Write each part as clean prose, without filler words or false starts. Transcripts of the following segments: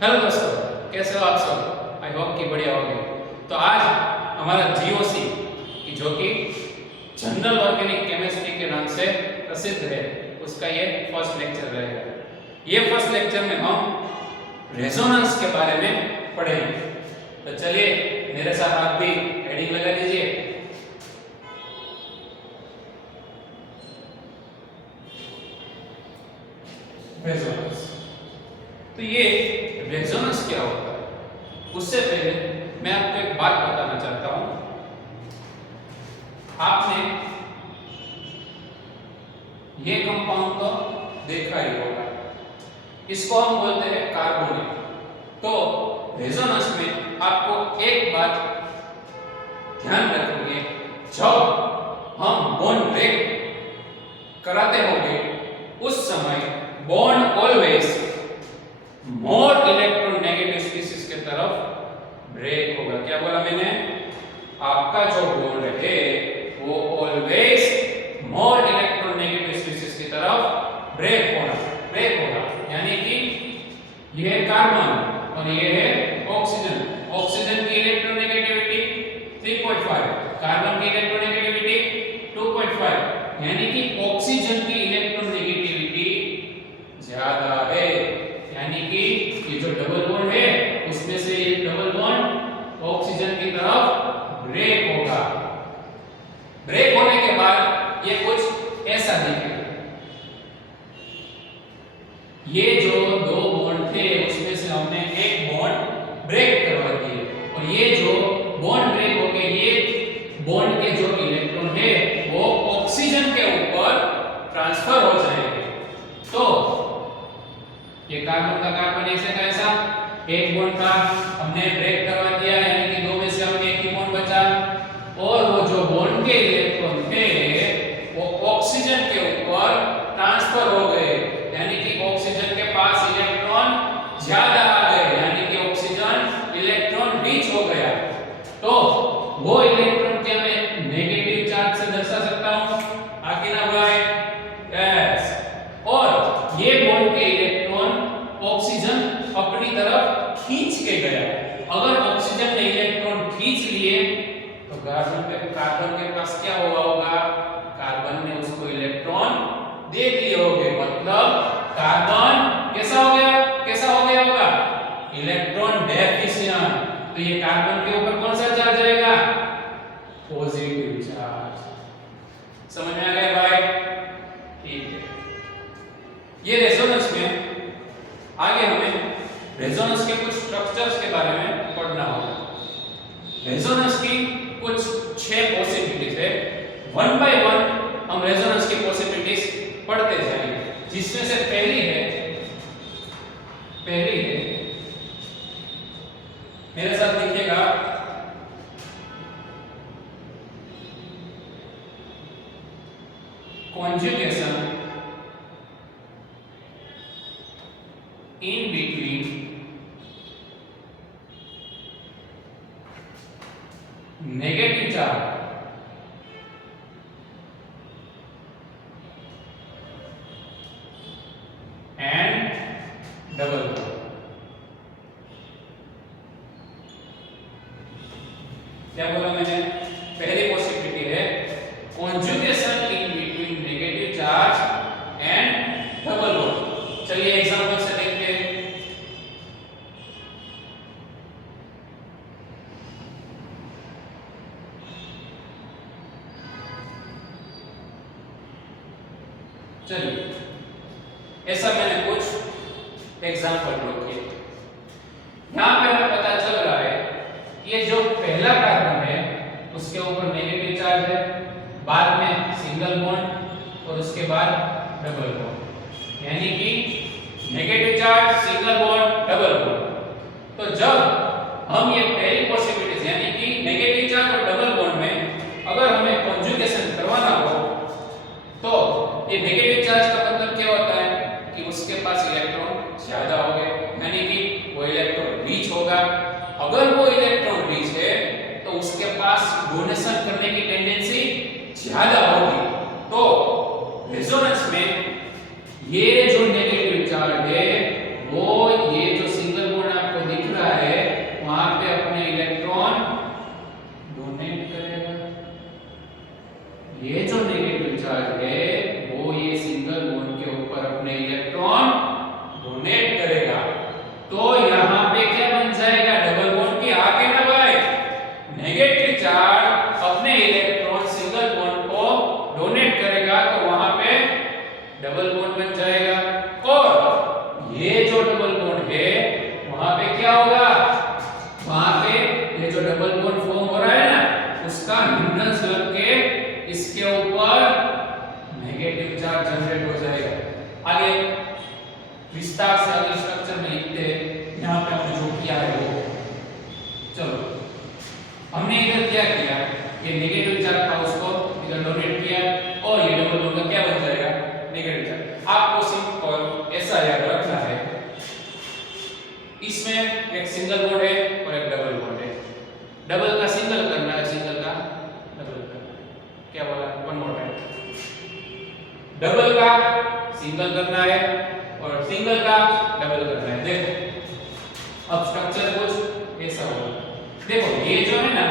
Hello दोस्तों, कैसे हो आप सब? आई होप कि बढ़िया होंगे। तो आज हमारा जीओसी की जो कि जनरल ऑर्गेनिक केमिस्ट्री के नाम से प्रसिद्ध है, उसका ये फर्स्ट लेक्चर रहेगा। ये फर्स्ट लेक्चर में हम रेजोनेंस के बारे में पढ़ेंगे। तो चलिए मेरे साथ आप भी हेडिंग लगा दीजिए। रेजोनेंस। तो ये रेजोनेंस क्या होता है, उससे पहले मैं आपको एक बात बताना चाहता हूं। आपने ये कंपाउंड तो देखा ही होगा, इसको हम बोलते हैं कार्बोनेट। तो रेजोनेंस में आपको एक बात ध्यान रखनी है, जब हम बॉन्ड ब्रेक कराते होंगे उस समय bond always more electronegative species के तरफ ब्रेक होगा। क्या बोला मैंने? आपका जो बॉन्ड है वो ऑलवेज मोर इलेक्ट्रोनेगेटिव स्पीशीज की तरफ ब्रेक होगा। यानी कि यह है कार्बन और यह है ऑक्सीजन। ऑक्सीजन की इलेक्ट्रोनेगेटिविटी 3.5, कार्बन की इलेक्ट्रोनेगेटिविटी 2.5, यानी कि ऑक्सीजन की इलेक्ट्रोनेगेटिविटी ज्यादा है। यानी कि ये जो डबल बॉन्ड है उसमें से ये डबल बॉन्ड ऑक्सीजन की तरफ ब्रेक होगा। ब्रेक होने के बाद ये कुछ ऐसा दिखेगा। ये जो दो बॉन्ड थे उसमें से हमने एक बॉन्ड ब्रेक करवा दिए और ये जो बॉन्ड ब्रेक हो गए, ये बॉन्ड के जो इलेक्ट्रॉन है वो ऑक्सीजन के ऊपर ट्रांसफर हो जाएंगे। तो ये कार्बन का कार्बन ऐसे का ऐसा एक बॉन्ड था, हमने ब्रेक करवा दिया, यानी कि दो में से हमें एक ही बॉन्ड बचा और वो जो बॉन्ड के इलेक्ट्रॉन थे वो ऑक्सीजन के ऊपर ट्रांसफर हो गए। यानी कि ऑक्सीजन के पास इलेक्ट्रॉन ज्यादा आ गए, यानी कि ऑक्सीजन इलेक्ट्रॉन रिच हो गया। तो वो इलेक्ट्रॉन के मैं नेगेटिव चार्ज से दर्शा सकता हूं, आगे ना भाई? यस। और ये बॉन्ड के इलेक्ट्रॉन ऑक्सीजन अपनी तरफ खींच के गया। अगर ऑक्सीजन ने इलेक्ट्रॉन खींच लिए तो कार्बन के पास क्या हुआ होगा? कार्बन ने उसको इलेक्ट्रॉन दे दिए होंगे, मतलब कार्बन कैसा हो गया होगा? Electron deficient. तो ये कार्बन के ऊपर कौन सा चार्ज आएगा? Positive charge. समझ में आ गया भाई? ठीक है। ये रेजोनेंस में आगे हमें रेजोनेंस के कुछ स्ट्रक्चर्स के बारे में पढ़ना होगा। रेजोनेंस की कुछ 6 पॉसिबिलिटीज है। वन बाय वन हम रेजोनेंस की पॉसिबिलिटीज पढ़ते जाएंगे, जिसमें से पहली है मेरे साथ लिखिएगा, conjugation in between negative charge and double bond। क्या बोला मैंने? पहली पॉसिबिलिटी है conjugation in between negative charge and double bond। चलिए एग्जांपल से देखते हैं। चलिए ऐसा मैंने कुछ एग्जांपल ड्रॉ किए। यहां पे हमें पता चल रहा है ये जो पहला कार्बन है उसके ऊपर नेगेटिव चार्ज है, बाद में सिंगल बॉन्ड और उसके बाद डबल बॉन्ड, यानी कि negative charge, single bond, double bond. तो जब हम ये पहली पॉसिबिलिटीज यानी कि नेगेटिव चार्ज और डबल बॉन्ड में अगर हमें कॉन्जुगेशन करवाना हो तो ये नेगेटिव चार्ज का मतलब क्या होता है कि उसके पास इलेक्ट्रॉन ज्यादा होंगे, यानी कि वो इलेक्ट्रॉन रीच होगा। अगर वो इलेक्ट्रॉन रीच है तो उसके पास डोनेशन करने की टेंडेंसी ज्यादा होगी। तो रेजोनेंस में ये जो नेगेटिव चार्ज है यहाँ पे हमने जो किया है वो। चलो हमने इधर क्या किया, ये नेगेटिव चार्ज था उसको इधर डोनेट किया और ये डबल बॉन्ड का क्या बन जाएगा, नेगेटिव चार्ज। आपको सिंपल ऐसा याद रखना है, इसमें एक सिंगल बॉन्ड है और एक डबल बॉन्ड है। डबल का सिंगल करना है, सिंगल का डबल करना है। क्या बोला, वन मोर टाइम, डबल का सिंगल करना है और सिंगल का डबल करना है। देखो अब स्ट्रक्चर कुछ ऐसा होगा। देखो ये जो है ना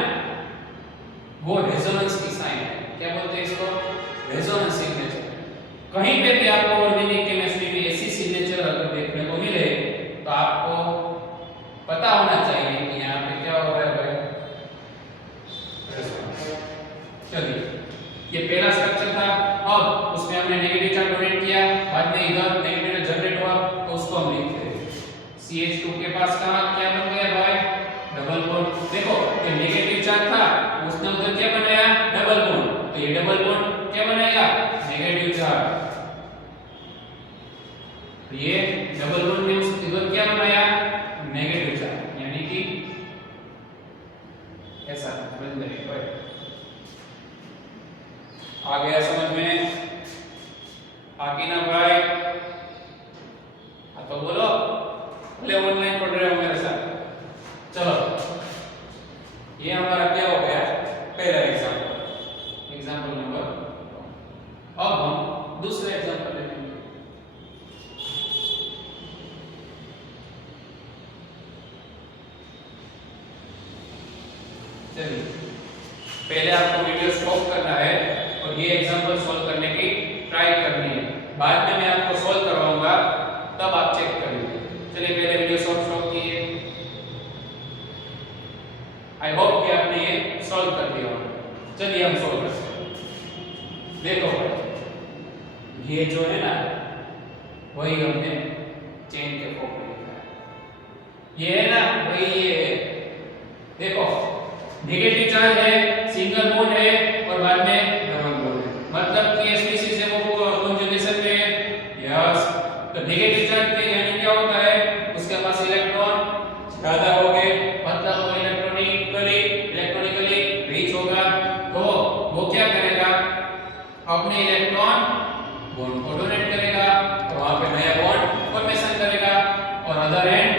वो रेजोनेंस की साइन है। क्या बोलते हैं इसको, रेजोनेंस सिग्नेचर। कहीं पे भी आपको ऑर्गेनिक केमिस्ट्री में ऐसी सिग्नेचर अगर देखने को मिले तो आपको पता होना चाहिए कि यहाँ पे क्या हो रहा है भाई, रेजोनेंस। चलिए ये पहला स्ट्रक्चर था, अब उसमें हमने नेगेटिव चार्ज डोनेट किया, बाद में इधर नेगेटिव जनरेट हुआ तो उसको हम लिखते हैं CH2 के पास कहां क्या बन गया भाई, डबल बॉन्ड। देखो ये नेगेटिव चार्ज था, उसने उधर क्या बनाया, डबल बॉन्ड, तो ये डबल बॉन्ड क्या बनाएगा, नेगेटिव चार्ज। तो ये डबल बॉन्ड ने उस इधर क्या बनाया, नेगेटिव चार्ज, यानी कि ऐसा बन जाएगा। आ गया समझ में, आगे ना भाई, तो बोलो, बोले ऑनलाइन पढ़ रहे हो मेरे साथ। चलो ये हमारा क्या हो गया, पहला एग्जांपल, एग्जांपल नंबर। अब हम दूसरा एग्जांपल लेंगे। चलिए पहले आपको वीडियो स्टॉप करना है और ये एग्जांपल सॉल्व करने की ट्राई करनी है, बाद में मैं आपको सॉल्व करवाऊंगा तब आप चेक करिए। चलिए पहले वीडियो स्टॉप कीजिए। आई होप कि आपने ये सॉल्व कर दिया होगा। चलिए हम सॉल्व करते हैं। देखो ये जो है ना वही हमने चेन के फॉर्म में लिखा है, ये है ना वही ये है। देखो नेगेटिव चार्ज है, सिंगल बॉन्ड है और बाद में डबल बॉन्ड है, मतलब कि स्पीशीज है वो कॉन्जुगेशन में है। यस, तो नेगेटिव चार्ज के यानी क्या होता है, उसके पास इलेक्ट्रॉन ज्यादा हो गए, मतलब वो इलेक्ट्रॉनिकली रीच होगा, तो वो क्या करेगा, अपने इलेक्ट्रॉन बॉन्ड को डोनेट करेगा और वहां पे नया बॉन्ड फॉर्मेशन करेगा, और अदर एंड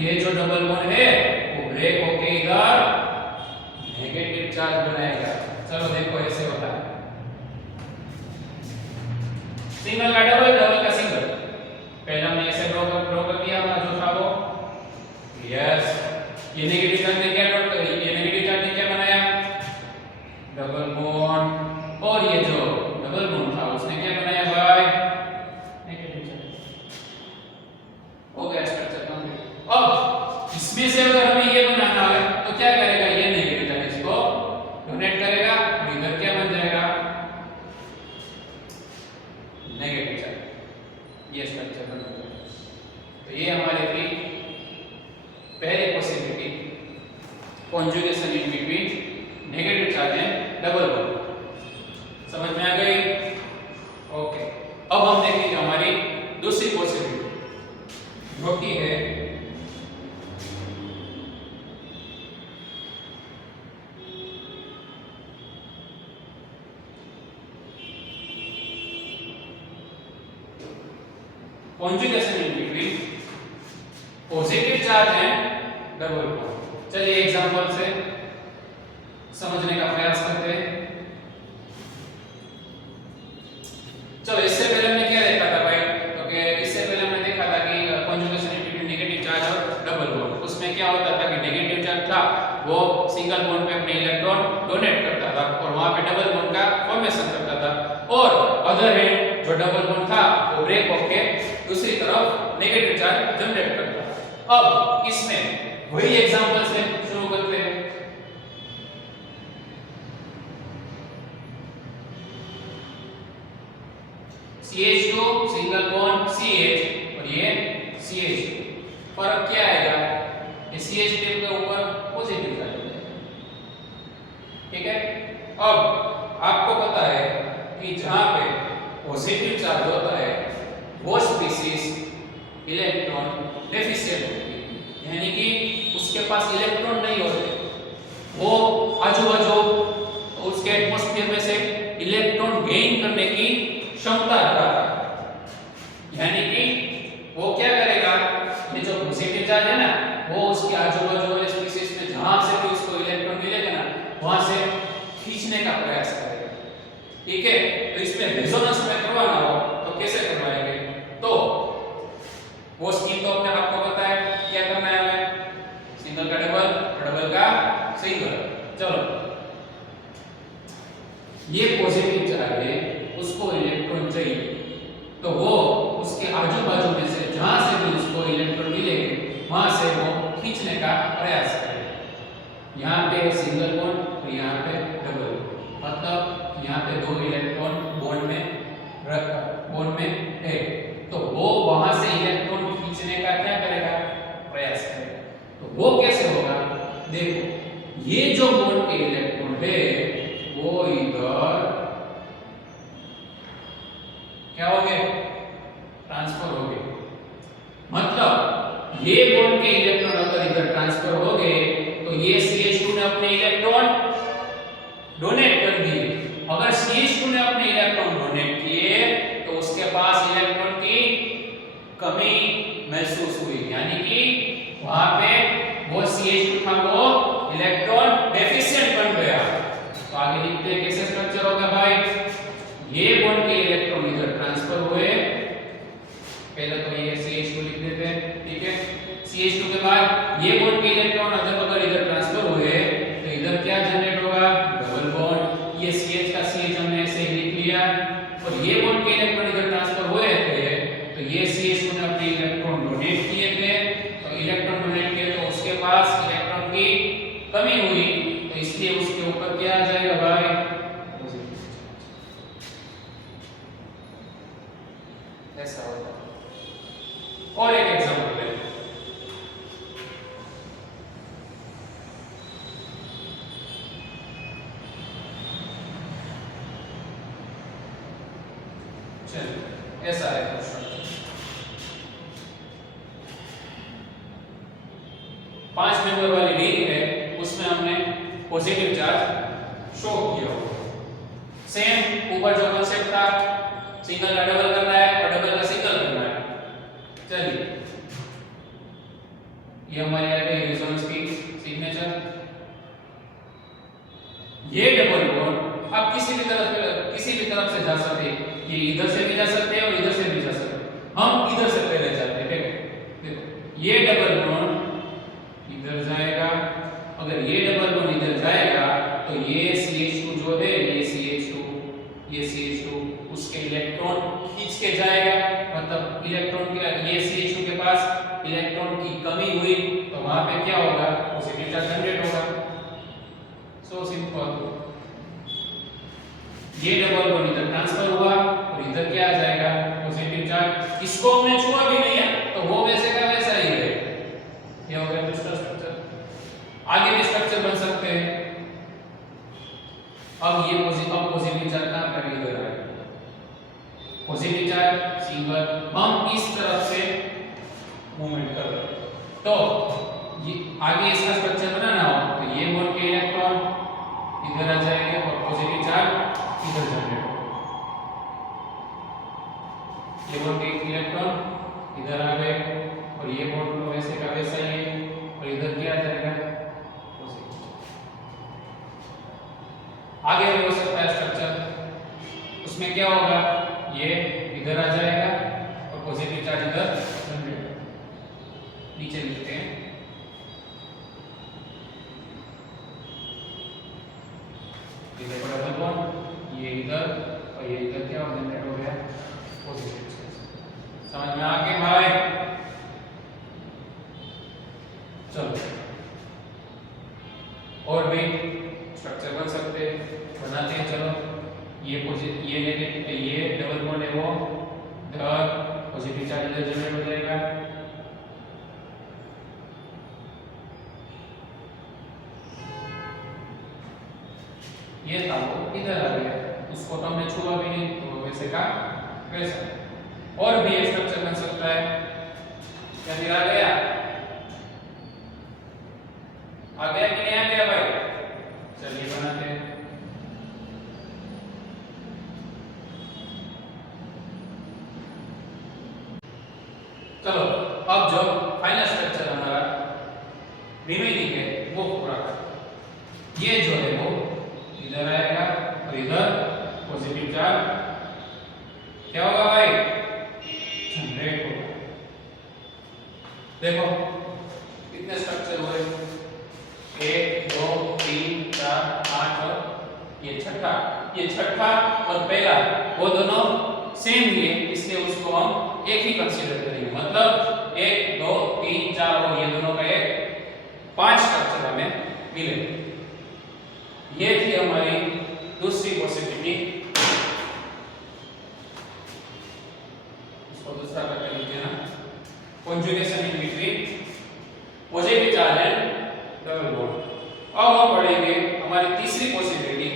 ये जो डबल बॉन्ड है वो ब्रेक होके इधर नेगेटिव चार्ज बनाएगा। चलो देखो ऐसे होता है, सिंगल का डबल, डबल का सिंगल। पहले हमने ऐसे ड्रॉ कर दिया हमारा जो था वो। यस, ये नेगेटिव चार्ज ने क्या ये नेगेटिव चार्ज ने क्या बनाया, डबल बॉन्ड, और ये जो डबल बॉन्ड था उसने क्या बनाया भाई, नेगेटिव चार्ज। हो गया स्ट्रक्चर कंप्लीट। अब इसमें से अगर हमें ये बनाना है तो क्या करेगा, ये नेगेटिव चार्ज इसको डोनेट करेगा और इधर क्या बन जाएगा, नेगेटिव चार्ज। ये स्ट्रक्चर बन जाएगा। तो ये हमारे थी पहली possibility, conjugation in between negative charge and double bond. समझ में आ गई? ओके, अब हम देखेंगे हमारी दूसरी पॉसिबिलिटी जो कि है conjugation in between positive charge and double bond। चलिए एग्जांपल से समझने का प्रयास करते हैं। चलो इससे पहले हमने क्या देखा था भाई, तो कि इससे पहले हमने देखा था कि conjugation in between negative charge और डबल बॉन्ड, उसमें क्या होता था कि नेगेटिव चार्ज था वो सिंगल बॉन्ड पे अपने इलेक्ट्रॉन डोनेट करता था और वहां पे डबल बॉन्ड का फॉर्मेशन करता था, और अदर हैंड जो डबल बॉन्ड था वो ब्रेक होके दूसरी तरफ नेगेटिव चार्ज जनरेट करता है। अब इसमें वही एग्जांपल से शुरू करते हैं। CH2 सिंगल बॉन्ड CH और ये CH2, फर्क क्या आएगा, ये CH टेप के ऊपर पॉजिटिव चार्ज होता है। ठीक है, अब आपको पता है कि जहां पे पॉजिटिव चार्ज होता है वो स्पीशीज इलेक्ट्रॉन डेफिशिएंट होती है, यानी कि उसके पास इलेक्ट्रॉन नहीं होते, वो आजू बाजू उसके एटमॉस्फेयर में से इलेक्ट्रॉन गेन करने की क्षमता रखता है। यानी कि वो क्या करेगा, ये जो पॉजिटिव चार्ज है ना, वो उसके आजू बाजू वाले स्पीशीज में जहां से भी उसको इलेक्ट्रॉन मिलेगा ना, वहां से खींचने का प्रयास करेगा। ठीक है, तो इसमें रेजोनेंस में करवाना हो तो कैसे करवाएंगे, तो वो स्कीम तो अपने आपको पता है, क्या करना है हमें, सिंगल का डबल, डबल का सिंगल। चलो, ये पॉजिटिव चार्ज है, उसको इलेक्ट्रॉन चाहिए, तो वो उसके आजू बाजू में से जहां से भी उसको इलेक्ट्रॉन मिलेंगे वहां से वो खींचने का प्रयास करेगा। यहाँ पे सिंगल बॉन्ड और यहाँ पे डबल, मतलब यहाँ पे दो इलेक्ट्रॉन बॉन्ड में है, तो वो वहां से इलेक्ट्रॉन खींचने का क्या करेगा, प्रयास करेगा। तो वो कैसे होगा, देखो ये जो बॉन्ड के इलेक्ट्रॉन है वो इधर क्या हो गए, ट्रांसफर हो गए। मतलब ये बॉन्ड के इलेक्ट्रॉन अगर इधर ट्रांसफर हो गए तो ये CH2 ने अपने इलेक्ट्रॉन डोनेट कर दिए। अगर CH2 ने अपने इलेक्ट्रॉन डोनेट किए तो उसके पास इलेक्ट्रॉन की कमी महसूस हुई, यानी कि वहां पे वो CH2 था वो इलेक्ट्रॉन डेफिशिएंट बन गया। तो आगे लिखते हैं कैसे स्ट्रक्चर होगा भाई, ये बॉन्ड के इलेक्ट्रॉन इधर ट्रांसफर हुए, पहले तो ये CH2 लिख देते हैं, ठीक है। CH2 के बाद ये बॉन्ड के इलेक्ट्रॉन अगर इधर ट्रांसफर हुए तो इधर क्या जनरेट होगा, डबल बॉन्ड। ये CH का CH हमने ऐसे ही लिख लिया, और ये बॉन्ड के इलेक्ट्रॉन इधर ट्रांसफर हुए थे तो ये CH2 ने अपने इलेक्ट्रॉन डोनेट किए थे, तो इलेक्ट्रॉन डोनेट किए तो उसके पास इलेक्ट्रॉन की कमी हुई, तो इसलिए उसके ऊपर क्या आ जाएगा भाई, ऐसा होता है। और एक एग्जांपल ले, चलिए ऐसा है क्वेश्चन, 5 मेंबर वाली रिंग है, उसमें हमने पॉजिटिव चार्ज शो किया हो। सेम ऊपर जो कांसेप्ट था, सिंगल का डबल करना है और डबल का सिंगल करना है। चलिए, ये हमारी आ गई रेजोनेंस की सिग्नेचर। ये डबल बॉन्ड अब किसी भी तरफ से जा सकते हैं, ये इधर से भी जा सकते हैं और इधर से भी जा सकते हैं। हम इधर से पहले जाते हैं, देखो ये डबल बॉन्ड इधर जाएगा, अगर ये डबल बॉन्ड इधर जाएगा तो ये CH2 जो है, ये CH2 उसके इलेक्ट्रॉन खींच के जाएगा, मतलब इलेक्ट्रॉन के ये CH2 के पास इलेक्ट्रॉन की कमी हुई तो वहां पे क्या होगा, पॉजिटिव चार्ज जनरेट होगा। सो सिंपल, ये डबल बॉन्ड इधर ट्रांसफर हुआ और इधर क्या आ जाएगा, पॉजिटिव चार्ज। इसको हमने छुआ भी नहीं है तो वो वैसे का वैसा ही है। ये हो गया दूसरा स्ट्रक्चर। आगे भी स्ट्रक्चर बन सकते हैं। अब ये पॉजिटिव चार्ज कहां पर इधर आएगा, पॉजिटिव चार्ज सिंगल, हम इस तरफ से मूवमेंट कर रहे हैं, तो ये आगे इसका स्ट्रक्चर बनाना हो तो ये बॉन्ड के इलेक्ट्रॉन इधर आ जाएंगे और पॉजिटिव चार्ज इधर जनरेट होगा। ये बॉन्ड के इलेक्ट्रॉन इधर आ गए और ये बॉन्ड तो वैसे का वैसा ही है, और इधर क्या आ जाएगा, पॉजिटिव। आगे भी हो सकता है स्ट्रक्चर, उसमें क्या होगा, ये इधर आ जाएगा और पॉजिटिव चार्ज इधर जनरेट होगा। नीचे लिखते हैं, इधर डबल बॉन्ड, ये इधर और ये इधर क्या जनरेट हो गया, पॉजिटिव चार्ज। समझ में आ गया भाई? चलो, और भी स्ट्रक्चर बन सकते हैं, बनाते हैं। चलो, ये नेगेटिव, ये डबल बॉन्ड है वो इधर, पॉजिटिव चार्ज इधर जनरेट हो जाएगा। ये था वो इधर आ गया, उसको तो हमने छुआ भी नहीं तो वैसे का वैसा। और भी एक स्ट्रक्चर बन सकता है, क्या आ गया, आ गया कि नहीं आ गया भाई? चलिए बनाते हैं। चलो अब जो फाइनल स्ट्रक्चर हमारा रिमेनिंग है वो पूरा कर। ये जो है वो इधर आएगा और इधर पॉजिटिव चार्ज क्या होगा भाई? जनरेट होगा। देखो कितने स्ट्रक्चर हुए? 1 2 3 4 5 और ये छठा। ये छठा और पहला वो दोनों सेम ही है, इसलिए उसको हम एक ही कंसीडर करेंगे। मतलब 1 2 3 4 और ये दोनों का एक 5 स्ट्रक्चर हमें मिले। ये थी हमारी दूसरी पॉसिबिलिटी। इसको दूसरा करके लिखते हैं ना, conjugation in between positive charge and double bond. अब हम पढ़ेंगे हमारी तीसरी possibility.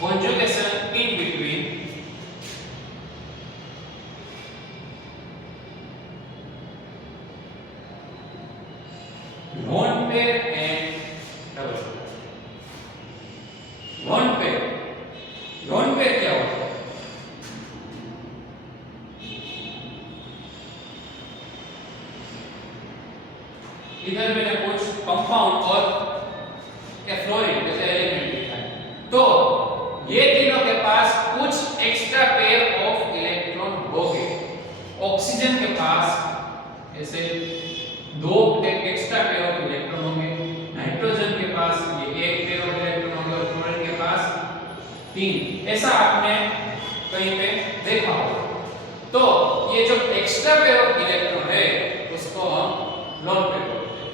conjugation in between lone pair and double pair। lone pair क्या होता है? इधर मैंने कुछ कंपाउंड और फ्लोरीन जैसे एलिमेंट लिखा है, तो ये तीनों के पास कुछ एक्स्ट्रा पेयर ऑफ इलेक्ट्रॉन होंगे। ऑक्सीजन के पास ऐसे 2 एक्स्ट्रा पेयर ऑफ इलेक्ट्रॉन होंगे, नाइट्रोजन के पास ये 1 पेयर ऑफ इलेक्ट्रॉन होंगे और फ्लोरीन के पास 3। ऐसा आपने कहीं पे देखा होगा। तो ये जो एक्स्ट्रा पेयर ऑफ इलेक्ट्रॉन है उसको हम लोन पेयर बोलते हैं।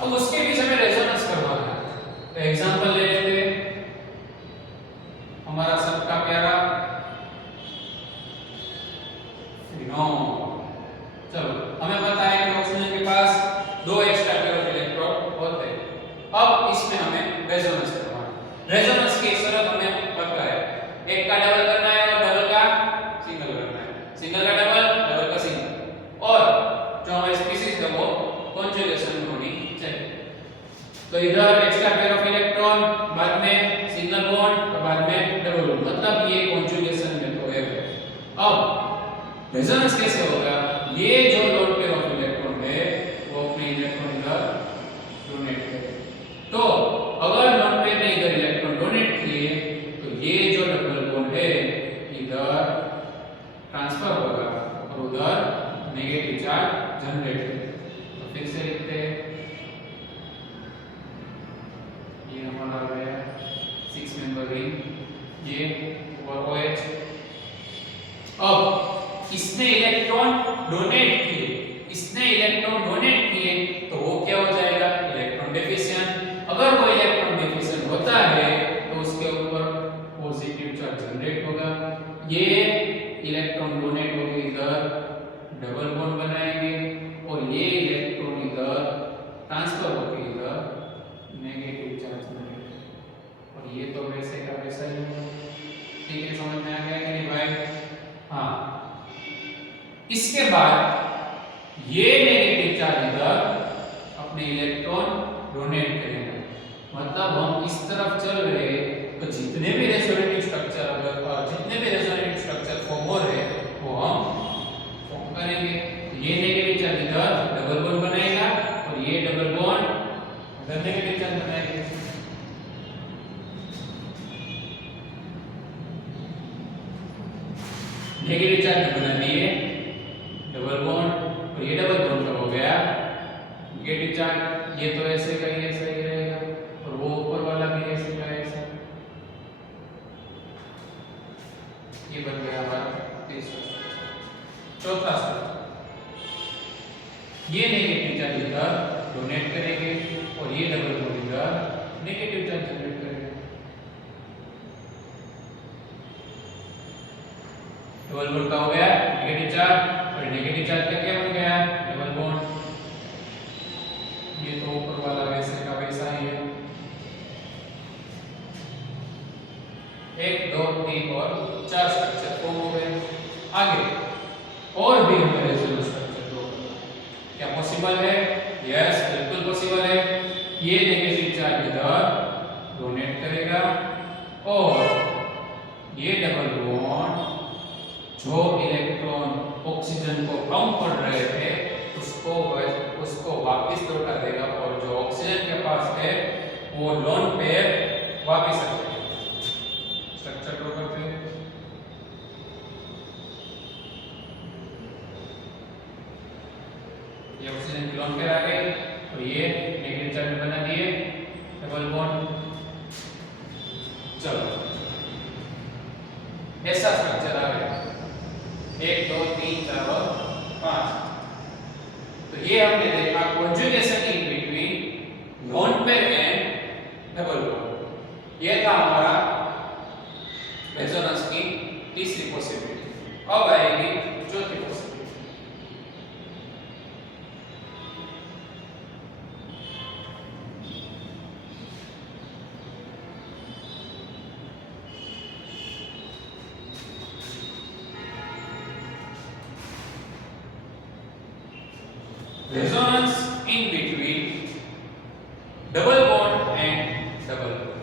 अब उसके बीच हमें रेजोनेंस करवाना है, तो एग्जांपल ले लेते हैं हमारा सबका प्यारा फ्रीनॉन। चलो हमें पता है कि ऑक्सीजन के पास 2 एक्स्ट्रा पेयर ऑफ इलेक्ट्रॉन होते हैं। अब इसमें हमें रेजोनेंस करवाना है। रेजोनेंस की शर्त हमें पता है, एक का डबल करना है और डबल का सिंगल करना है, सिंगल का डबल, डबल का सिंगल, और जो हमारी स्पीशीज है वो कॉन्जुगेशन होनी चाहिए। तो इधर एक्स्ट्रा पेयर ऑफ इलेक्ट्रॉन, बाद में सिंगल बॉन्ड और बाद में डबल बॉन्ड, मतलब ये कॉन्जुगेशन में तो है। अब रेजोनेंस कैसे होगा? ये जो लोन पेयर ऑफ इलेक्ट्रॉन है वो अपने इलेक्ट्रॉन इधर डोनेट करेगा। तो अगर लोन पेयर ने इधर इलेक्ट्रॉन डोनेट किए तो ये जो डबल बॉन्ड है इधर ट्रांसफर होगा और उधर नेगेटिव चार्ज जनरेट होगा। तो फिर से लिखते हैं, ये हमारा आ गया 6 मेंबर रिंग, ये और OH। अब इसने इलेक्ट्रॉन डोनेट किए, इसने इलेक्ट्रॉन डोनेट किए तो वो क्या हो जाएगा? Electron deficient. अगर वो इलेक्ट्रॉन डेफिशिएंट होता है तो उसके ऊपर पॉजिटिव चार्ज जनरेट होगा। ये इलेक्ट्रॉन डोनेट होकर इधर डबल बॉन्ड बनाएंगे और ये इलेक्ट्रॉन इधर ट्रांसफर होकर इधर नेगेटिव चार्ज जनरेट, और ये तो वैसे का वैसा ही होगा। ठीक है, समझ में आ गया कि नहीं भाई? हाँ, इसके बाद ये नेगेटिव चार्ज इधर अपने इलेक्ट्रॉन डोनेट करेगा। मतलब हम इस तरफ चल रहे तो जितने भी रेजोनेटिव स्ट्रक्चर अगर और जितने भी रेजोनेटिव स्ट्रक्चर फॉर्म हो रहे वो हम फॉर्म करेंगे। तो ये नेगेटिव चार्ज इधर डबल बॉन्ड बनाएगा और ये डबल बॉन्ड इधर नेगेटिव चार्ज बनाएगा। नेगेटिव चार्ज बना दिए, डबल बॉन्ड, और ये डबल बॉन्ड का हो गया नेगेटिव चार्ज। ये तो ऐसे का ही ऐसा ही रहेगा और वो ऊपर वाला भी ऐसे का ऐसा। ये बन गया हमारा तीसरा। चौथा ये नेगेटिव चार्ज इधर डोनेट करेंगे और ये डबल बॉन्ड इधर नेगेटिव चार्ज जनरेट करेगा। डबल बॉन्ड का हो गया नेगेटिव चार्ज और नेगेटिव चार्ज का क्या बन गया? Double bond. पॉसिबल है? यस, बिल्कुल पॉसिबल है। ये नेगेटिव चार्ज इधर डोनेट करेगा और ये डबल बॉन्ड जो इलेक्ट्रॉन ऑक्सीजन को कम पड़ रहे थे उसको वापस लौटा देगा और जो ऑक्सीजन के पास है वो लोन पेयर वापस आ जाएगा। स्ट्रक्चर ड्रॉ करते हैं। ये ऑक्सीजन की लोन पेयर आ गई और ये नेगेटिव चार्ज बना दिए डबल बॉन्ड। चलो ऐसा स्ट्रक्चर आ गया 1 2 3 4 और 5। तो ये हमने देखा conjugation in between lone pair and double bond. ये था हमारा रेजोनेंस की तीसरी पॉसिबिलिटी। अब आएगी चौथी possibility. Resonance in between double bond and double bond.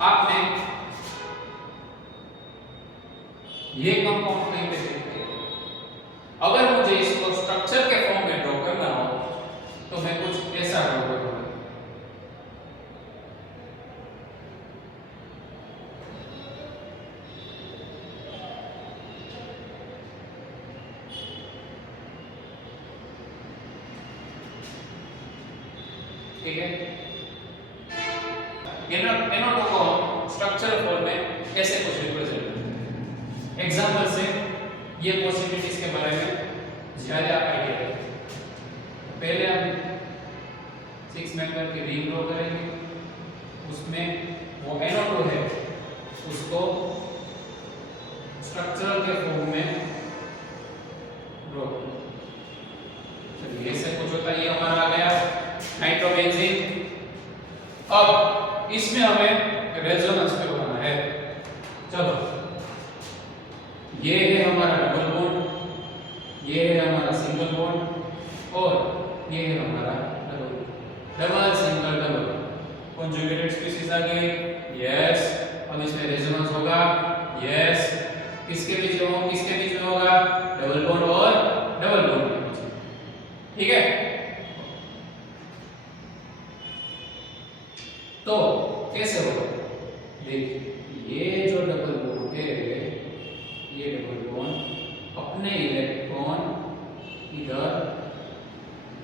आपने ये कंपाउंड कहीं पे देखते हैं। अगर मुझे इसको स्ट्रक्चर के फॉर्म में ड्रॉ करना हो तो मैं कुछ ऐसा ड्रॉ करूंगा। ठीक है, इन्होंने को स्ट्रक्चरल फॉर्म में ऐसे कुछ रिप्रेजेंट करते हैं। एग्जांपल से ये पॉसिबिलिटीज के बारे में ज्यादा आइडिया है। पहले हम 6 मेंबर की रिंग ड्रॉ करेंगे, उसमें वो NO2 है उसको स्ट्रक्चरल के फॉर्म में ड्रॉ करेंगे। चलिए ऐसे कुछ होता है। ये हमारा आ गया नाइट्रोबेंजीन। अब इसमें हमें रेजोनेंस पे बनाना है। चलो ये है हमारा डबल बॉन्ड, ये है हमारा सिंगल बॉन्ड और ये है हमारा double single double conjugated species आ गई। यस, अब इसमें रेजोनेंस होगा। यस, किसके बीच में होगा? डबल बॉन्ड और डबल बॉन्ड के बीच। ठीक है, तो कैसे होगा? देखिए ये जो डबल बॉन्ड है, ये डबल बॉन्ड अपने इलेक्ट्रॉन इधर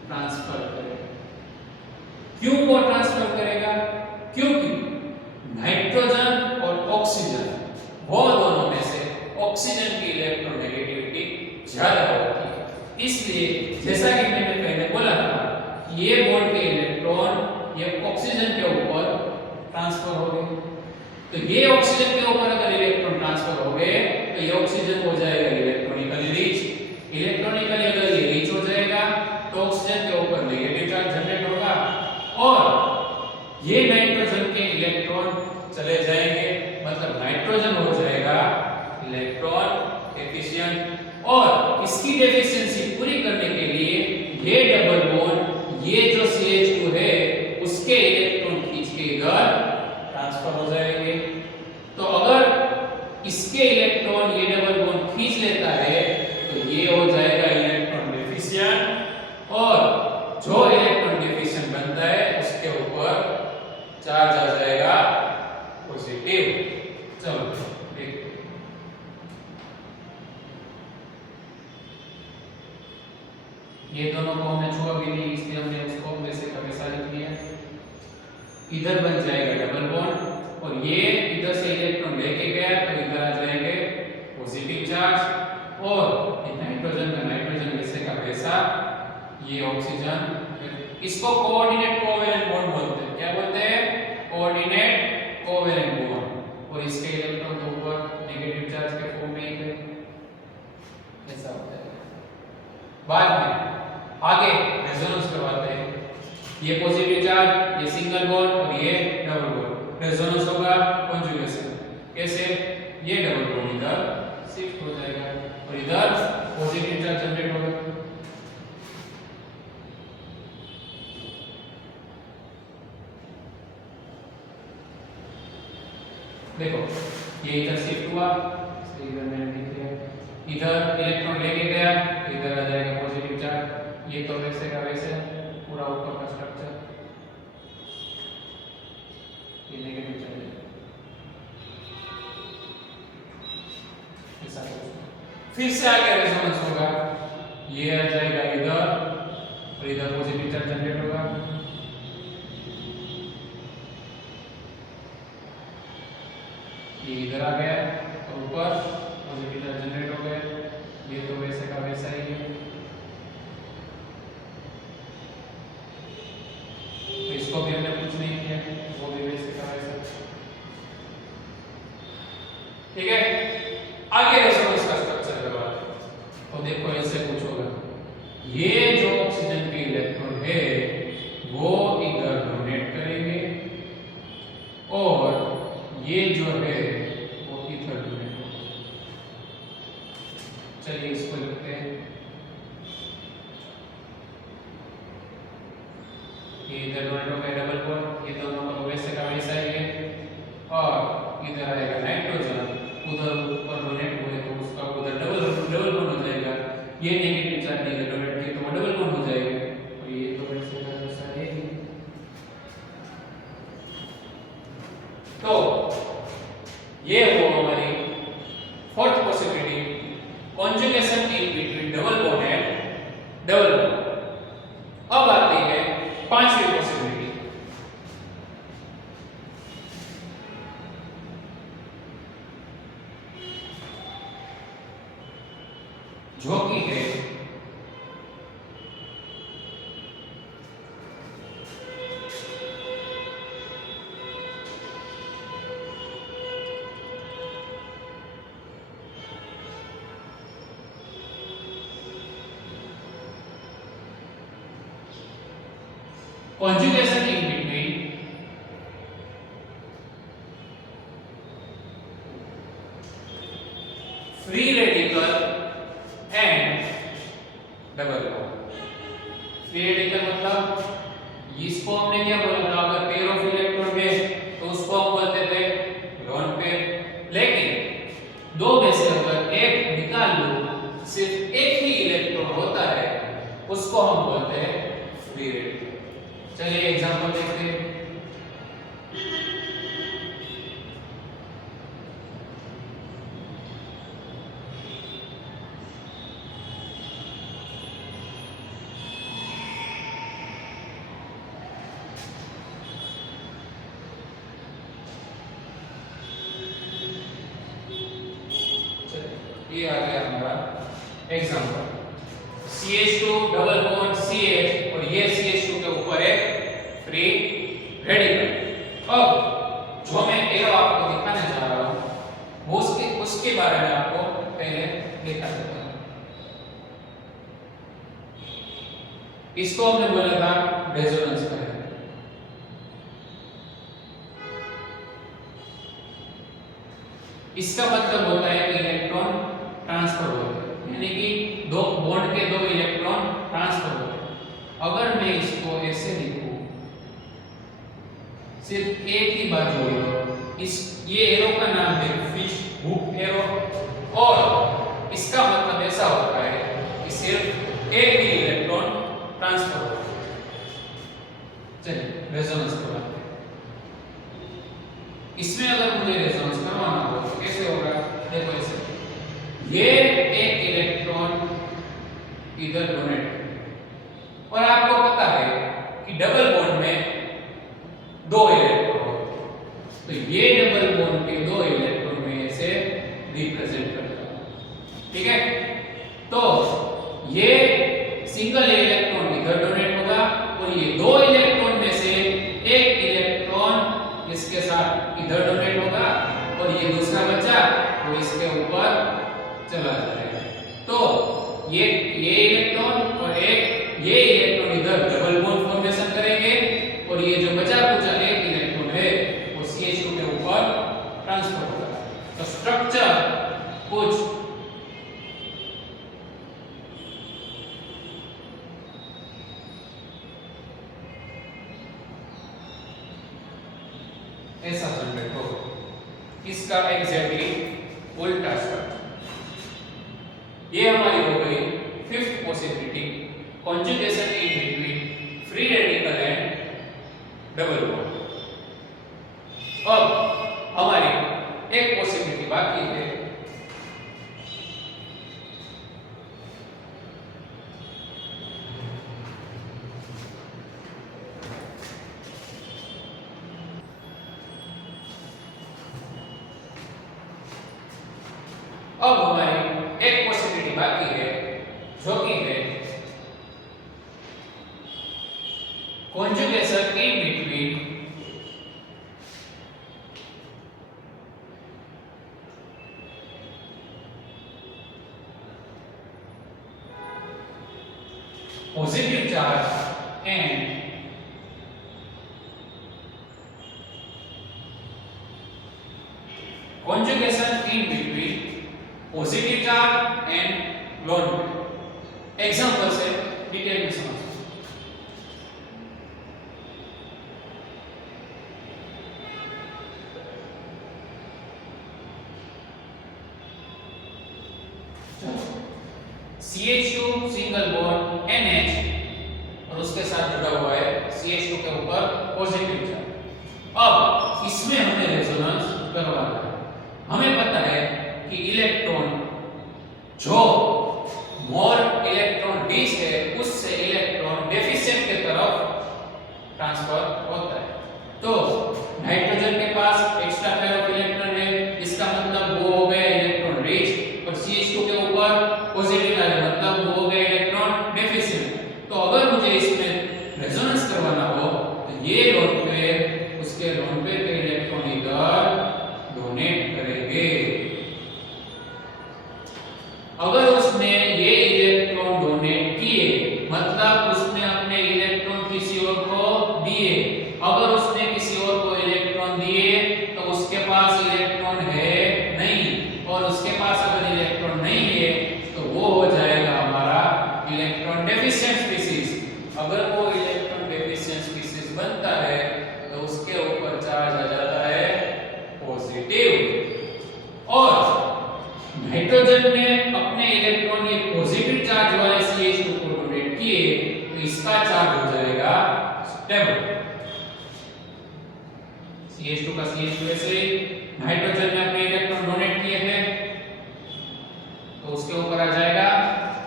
ट्रांसफर करेगा। क्यों वो ट्रांसफर करेगा? क्योंकि नाइट्रोजन और ऑक्सीजन वो दोनों में से ऑक्सीजन की इलेक्ट्रोनेगेटिविटी ज्यादा होती है। इसलिए जैसा कि मैंने पहले बोला था, ये बॉन्ड के इलेक्ट्रॉन ये ऑक्सीजन के ऊपर ट्रांसफर हो गए। तो ये ऑक्सीजन के ऊपर अगर इलेक्ट्रॉन ट्रांसफर हो गए तो ये ऑक्सीजन हो जाएगा इलेक्ट्रॉनिकली रीच। इलेक्ट्रॉनिकली अगर ये रीच हो जाएगा तो ऑक्सीजन के ऊपर नेगेटिव चार्ज जनरेट होगा और ये नाइट्रोजन के इलेक्ट्रॉन चले जाएंगे, मतलब नाइट्रोजन हो जाएगा इलेक्ट्रॉन डेफिशिएंट। और इसकी डेफिशिएंसी पूरी करने के लिए ये डबल बॉन्ड ये जो CH2 है उसके इलेक्ट्रॉन खींच के इधर ट्रांसफर हो जाएंगे। तो अगर इसके इलेक्ट्रॉन ये डबल बॉन्ड खींच लेता है तो ये हो जाएगा इलेक्ट्रॉन डेफिशिएंट और जो इलेक्ट्रॉन डेफिशिएंट बनता है उसके ऊपर चार्ज आ जाएगा पॉजिटिव। चलो देखो, ये दोनों को हमने छुआ भी नहीं इसलिए हमने उसको वैसे का वैसा लिख लिया। इधर बन जाएगा डबल बॉन्ड और ये इधर से इलेक्ट्रॉन लेके गया तो इधर आ जाएंगे पॉजिटिव चार्ज और ये नाइट्रोजन का नाइट्रोजन वैसे का वैसा, ये ऑक्सीजन। इसको कोऑर्डिनेट कोवेलेंट बॉन्ड बोलते हैं। क्या बोलते हैं? Coordinate covalent bond. और इसके इलेक्ट्रॉन तो ऊपर नेगेटिव चार्ज के फॉर्म में ही है, ऐसा होता है। बाद में आगे रेजोनेंस पे आते हैं। ये पॉजिटिव चार्ज, ये सिंगल बॉन्ड और ये डबल बॉन्ड, रेजोनेंस होगा कॉन्जुगेशन। कैसे? ये डबल बॉन्ड इधर शिफ्ट हो जाएगा और इधर पॉजिटिव चार्ज जनरेट होगा। देखो ये इधर शिफ्ट हुआ, इधर मैंने लिख दिया, इधर इलेक्ट्रॉन लेके गया, इधर आ जाएगा पॉजिटिव चार्ज। ये तो वैसे का वैसे पूरा ऊपर का स्ट्रक्चर, ये नेगेटिव चार्ज ऐसा। फिर से आगे रेजोनेंस होगा, ये आ जाएगा इधर और इधर पॉजिटिव चार्ज जनरेट होगा। ये इधर आ गया और ऊपर पॉजिटिव चार्ज जनरेट हो गया। ये तो वैसे का वैसा ही है, तो इसको भी हमने कुछ नहीं किया, वो भी वैसे का वैसा। ठीक है, आगे रेजोनेंस का स्ट्रक्चर करवा। तो देखो ऐसे कुछ होगा, ये जो ऑक्सीजन के इलेक्ट्रॉन है वो इधर डोनेट करेंगे और ये जो है वो इधर डोनेट होगा। चलिए इसको लिखते हैं, ये इधर डोनेट हो गया डबल बॉन्ड, ये दोनों का वैसे का वैसा ही है। और इधर आएगा नाइट्रोजन, उधर ऊपर डोनेट हुए तो उसका उधर डबल बॉन्ड हो जाएगा। ये नेगेटिव चार्ज इधर डोनेट किया तो वो डबल बॉन्ड हो जाएगा और ये तो वैसे का वैसा है ही। तो ये वो हमारी fourth possibility, conjugation in between double bond and double bond. अब आती है पांचवी पॉसिबिलिटी, जो कि है conjugation in between free radical and double bond। Free radical मतलब इसको हमने क्या बोला था, अगर पेयर ऑफ इलेक्ट्रॉन है तो उसको हम बोलते थे लोन पेयर, लेकिन दो में से अगर एक निकाल लो सिर्फ एक ही इलेक्ट्रॉन होता है उसको हम बोलते हैं फ्री रेडिकल। चलिए एग्जांपल देखते हैं। ये आ गया हमारा example, CH2 double bond CH और ये CH2 के ऊपर एक फ्री रेडिकल। अब जो मैं एरो आपको दिखाने जा रहा हूं वो उसके बारे में आपको पहले दिखा देता हूं। इसको हमने बोला था रेजोनेंस पेयर। इसका मतलब होता है कि इलेक्ट्रॉन ट्रांसफर होते हैं, यानी कि दो बॉन्ड के दो इलेक्ट्रॉन ट्रांसफर होते हैं। अगर मैं इसको ऐसे लिखूं, सिर्फ एक ही बाजू है, इस ये एरो का नाम है फिश हुक एरो, और इसका मतलब ऐसा होता है कि सिर्फ एक ही इलेक्ट्रॉन ट्रांसफर होता है। चलिए रेजोनेंस करवाते हैं। इसमें अगर मुझे रेजोनेंस करवाना हो तो कैसे होगा, देखो ऐसे, ये एक इलेक्ट्रॉन इधर डोनेट, और आपको पता है कि डबल बॉन्ड में दो इलेक्ट्रॉन होते हैं, तो ये डबल बॉन्ड के दो इलेक्ट्रॉन में से रिप्रेजेंट करता है। ठीक है, तो ये सिंगल इलेक्ट्रॉन इधर डोनेट होगा और ये दो इलेक्ट्रॉन में से एक इलेक्ट्रॉन इसके साथ इधर डोनेट होगा और ये दूसरा बच्चा वो इसके ऊपर चला जाएगा। तो ये इलेक्ट्रॉन और एक ये इलेक्ट्रॉन इधर डबल बॉन्ड फॉर्मेशन करेंगे और ये जो बचा कुचा एक इलेक्ट्रॉन है वो CH2 के ऊपर ट्रांसफर होगा। स्ट्रक्चर कुछ ऐसा जनरेट हो, इसका एग्जैक्टली उल्टा स्ट्रक्चर। ये हमारी हो गई fifth possibility, conjugation in between free radical and double bond. अब हमारी एक पॉसिबिलिटी बाकी है, अब हमारी एक पॉसिबिलिटी बाकी है जो कि है conjugation in between positive charge and conjugation in between positive charge and lone pair। Example से डिटेल में समझो। CH2 सिंगल बॉन्ड NH और उसके साथ जुड़ा हुआ है CH2 के ऊपर पॉजिटिव चार्ज। अब इसमें हमें रेजोनेंस करवाना है। हमें पता है कि इलेक्ट्रॉन जो मोर इलेक्ट्रॉन रिच है उससे इलेक्ट्रॉन डेफिशिएंट के तरफ ट्रांसफर होता है। तो नाइट्रोजन के पास एक्स्ट्रा पेयर ऑफ इलेक्ट्रॉन है, इसका मतलब वो हो गया इलेक्ट्रॉन रिच, और CH2 के ऊपर पॉजिटिव है मतलब वो हो गया इलेक्ट्रॉन डेफिशिएंट। तो अगर मुझे इसमें रेजोनेंस करवाना हो तो ये लोन पेयर उसके लोन पेयर के इलेक्ट्रॉन इधर डोनेट करेंगे। अगर उसने ये इलेक्ट्रॉन डोनेट किए मतलब उसने अपने इलेक्ट्रॉन किसी और को दिए। अगर उसने किसी और को इलेक्ट्रॉन दिए तो उसके पास इलेक्ट्रॉन है नहीं, और उसके पास अगर इलेक्ट्रॉन नहीं है तो वो हो जाएगा हमारा इलेक्ट्रॉन डेफिशिएंट स्पीशीज। अगर वो इलेक्ट्रॉन डेफिशिएंट स्पीशीज बनता है तो उसके ऊपर चार्ज आ जाता है पॉजिटिव। और नाइट्रोजन ने अपने इलेक्ट्रॉन ये पॉजिटिव चार्ज वाले CH2 को डोनेट किए तो इसका चार्ज हो जाएगा स्टेबल। CH2 का CH2 ऐसे नाइट्रोजन ने अपने इलेक्ट्रॉन डोनेट किए हैं तो उसके ऊपर आ जाएगा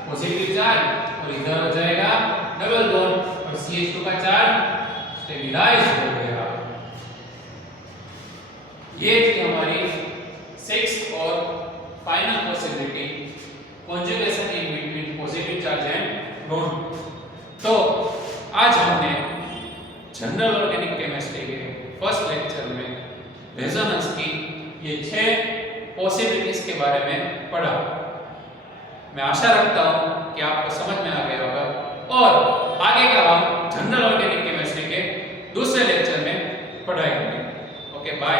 पॉजिटिव चार्ज और इधर हो जाएगा डबल बॉन्ड और CH2 का चार्ज स्टेबलाइज हो गया। ये थी हमारी सिक्स्थ और final possibility, conjugation in between positive charge and lone। तो आज हमने जनरल ऑर्गेनिक केमिस्ट्री के फर्स्ट लेक्चर में रेजोनेंस की ये 6 पॉसिबिलिटीज के बारे में पढ़ा। मैं आशा रखता हूँ कि आपको समझ में आ गया होगा, और आगे का हम जनरल ऑर्गेनिक केमिस्ट्री के दूसरे लेक्चर में पढ़ाई करेंगे। Okay bye.